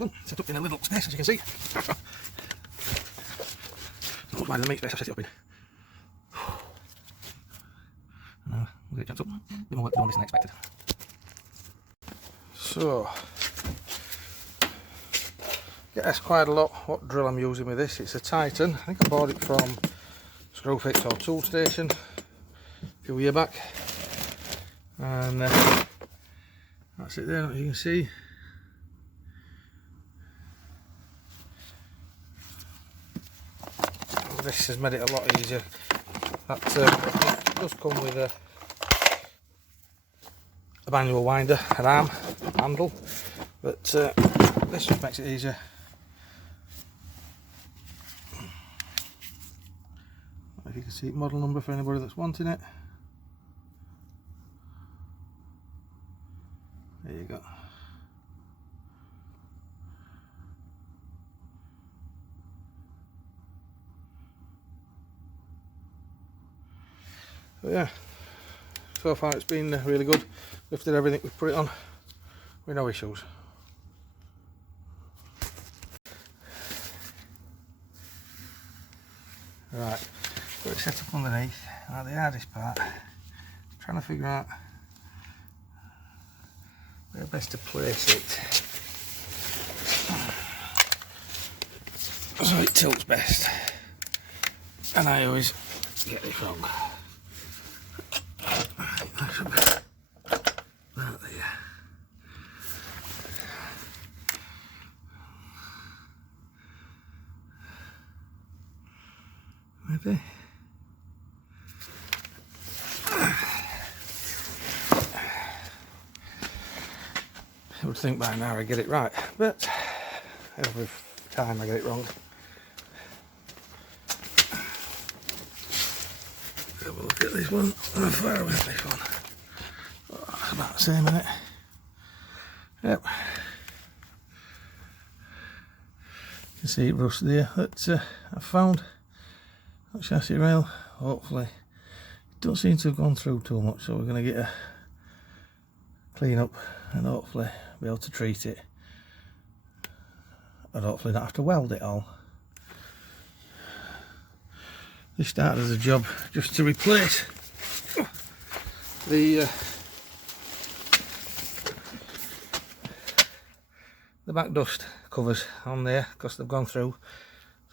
done. Set up in a little space, as you can see. Not much wider than me space I've set it up in. We'll get it jumped up. A bit more work done on this than I expected. So, get asked quite a lot what drill I'm using with this. It's a Titan. I think I bought it from Screwfix or Tool Station a few years back. And that's it there, as you can see. This has made it a lot easier. That does come with a manual winder, an arm handle, but this just makes it easier. If you can see model number for anybody that's wanting it. There you go. So yeah, so far it's been really good. Lifted everything we put it on with no issues. Right, got it set up underneath. Now the hardest part, trying to figure out where best to place it so it tilts best, and I always get it wrong. That should be about there. Maybe. I would think by now I get it right, but every time I get it wrong. Have a look at this one. How far away is this one? Oh, that's about the same, isn't it? Yep. You can see it rust there that I found. That chassis rail, hopefully. It don't seem to have gone through too much, so we're going to get a clean up and hopefully be able to treat it. And hopefully not have to weld it all. This started as a job just to replace the back dust covers on there because they've gone through,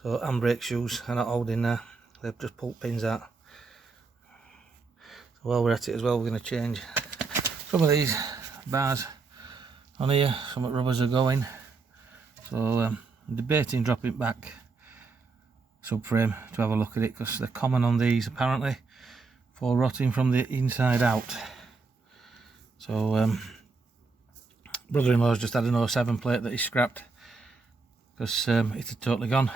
so handbrake shoes are not holding there, they've just pulled pins out. So while we're at it as well, we're going to change some of these bars on here. Some rubbers are going, so I'm debating dropping back subframe to have a look at it, because they're common on these apparently for rotting from the inside out. So brother-in-law's just had an 07 plate that he scrapped because it had totally gone.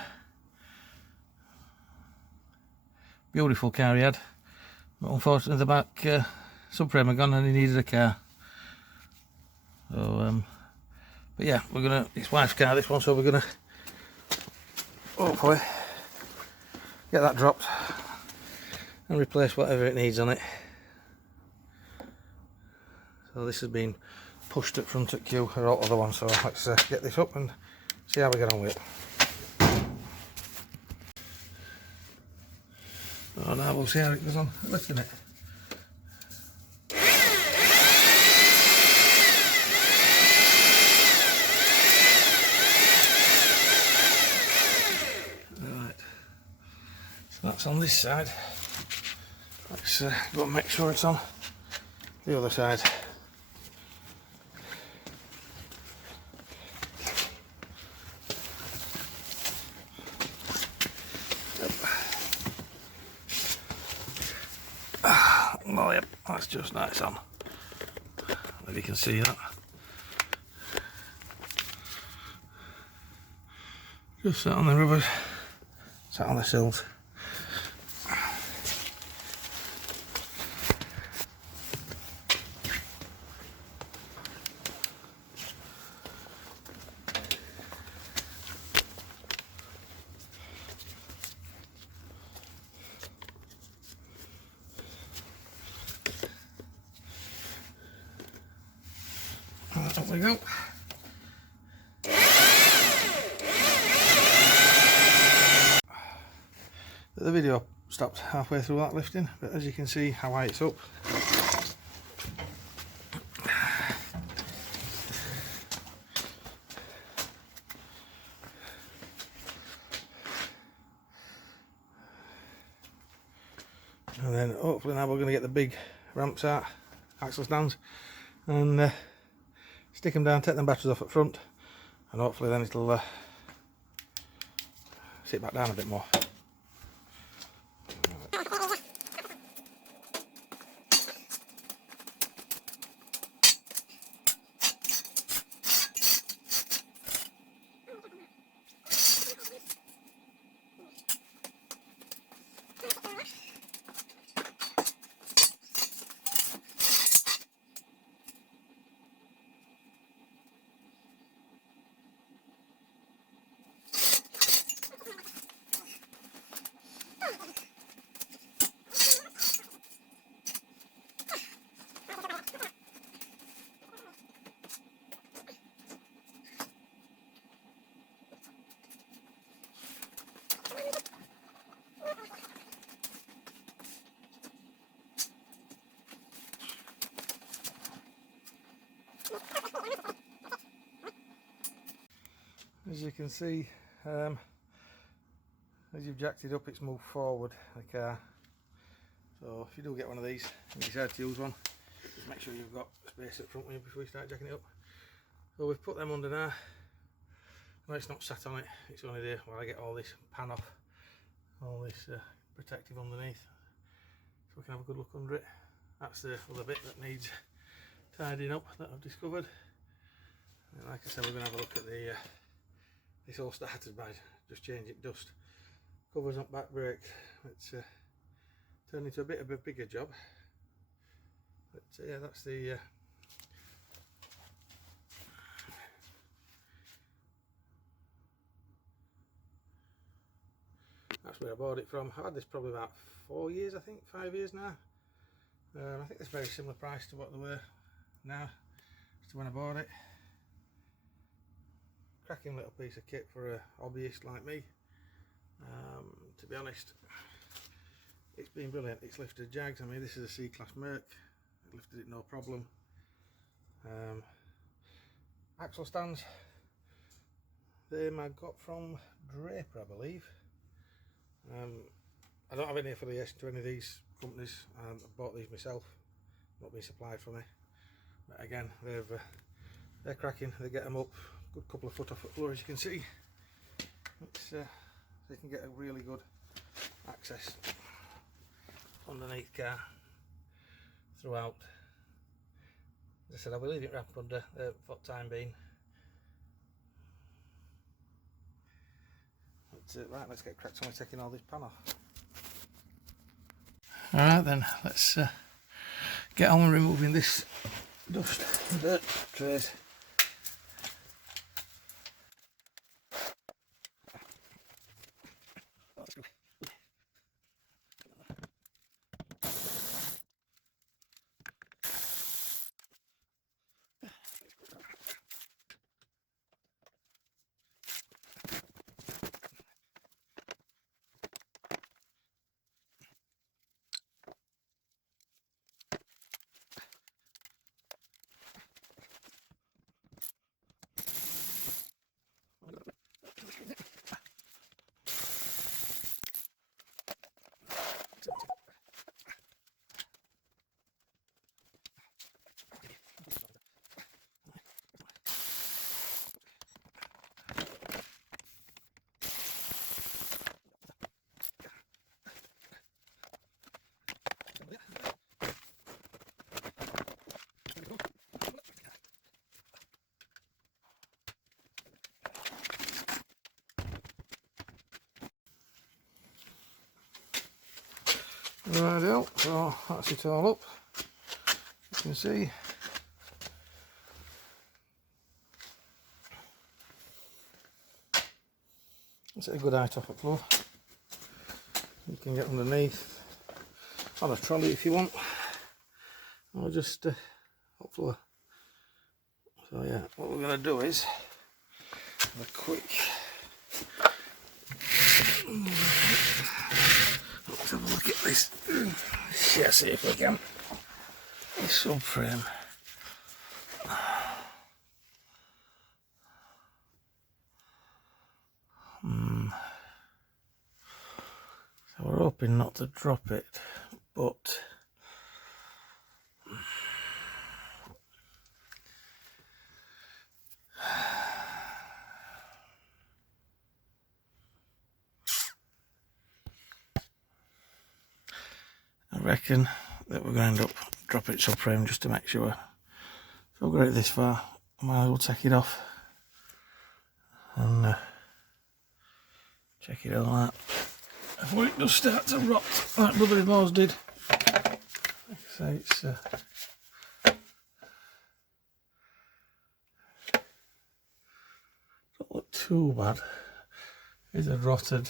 Beautiful car he had, but unfortunately the back subframe had gone and he needed a car. So but yeah, we're gonna, it's wife's car this one, so we're gonna hopefully get that dropped and replace whatever it needs on it. So this has been pushed up front at queue, or other one, so let's get this up and see how we get on with it. Oh, now we'll see how it goes on lifting it. Right, so that's on this side. Let's go and make sure it's on the other side. Oh yep, that's just nice on. If you can see that. Just sat on the rubbers, sat on the sills. Up we go. But the video stopped halfway through that lifting, but as you can see how high it's up. And then hopefully now we're going to get the big ramps out, axle stands, and stick them down, take them batteries off at front, and hopefully then it'll sit back down a bit more. As you can see, as you've jacked it up, it's moved forward the car. So if you do get one of these and you decide to use one, just make sure you've got space up front when you, before you start jacking it up. So we've put them under now. No, it's not sat on it, it's only there while I get all this pan off, all this protective underneath, so we can have a good look under it. That's the other bit that needs tidying up that I've discovered. And like I said, we're going to have a look at the this all started by just changing dust. Covers up back brakes. It's turned into a bit of a bigger job. But yeah, that's the that's where I bought it from. I've had this probably about 4 years, I think, 5 years now. I think it's a very similar price to what they were now as to when I bought it. Cracking little piece of kit for a hobbyist like me. To be honest, it's been brilliant. It's lifted Jags. I mean, this is a C-class Merc. It lifted it no problem. Axle stands, them I got from Draper, I believe. I don't have any affiliation to any of these companies. I bought these myself, not been supplied for me. But again, they're cracking. They get them up a good couple of foot off the floor, as you can see. It's, they can get a really good access underneath car throughout. As I said, I will leave it wrapped under for the time being. But, right, let's get cracked on taking all this pan off. Alright then, let's get on with removing this dust and dirt trays. Righto, so that's it all up. You can see. It's a good height off the floor. You can get underneath on a trolley if you want, or just up floor. So yeah, what we're going to do is have a quick Yeah, see if we can. This subframe. So we're hoping not to drop it, but I reckon that we're going to end up dropping subframe just to make sure. If we've got it this far, I might as well take it off and check it all out before it does start to rot like brother-in-law's did. Like I say, it's don't look too bad. It had rotted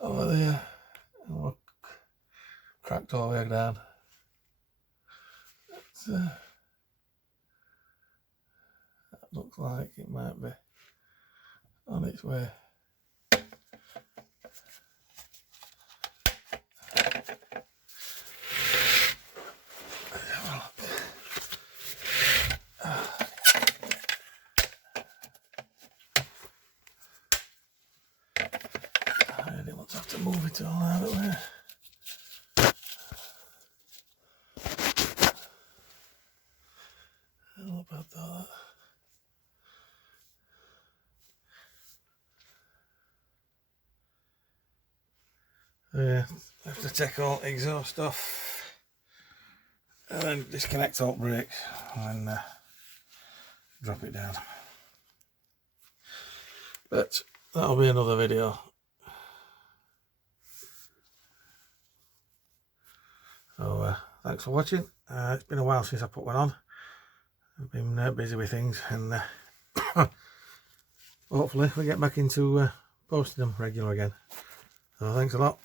over there and look cracked all the way down. That looks like it might be on its way. I really want to have to move it all out of the way. Not bad though, that. Yeah, I have to take all exhaust off and then disconnect all brakes and drop it down. But that'll be another video. So thanks for watching. It's been a while since I put one on. I've been busy with things, and hopefully we get back into posting them regular again. So thanks a lot.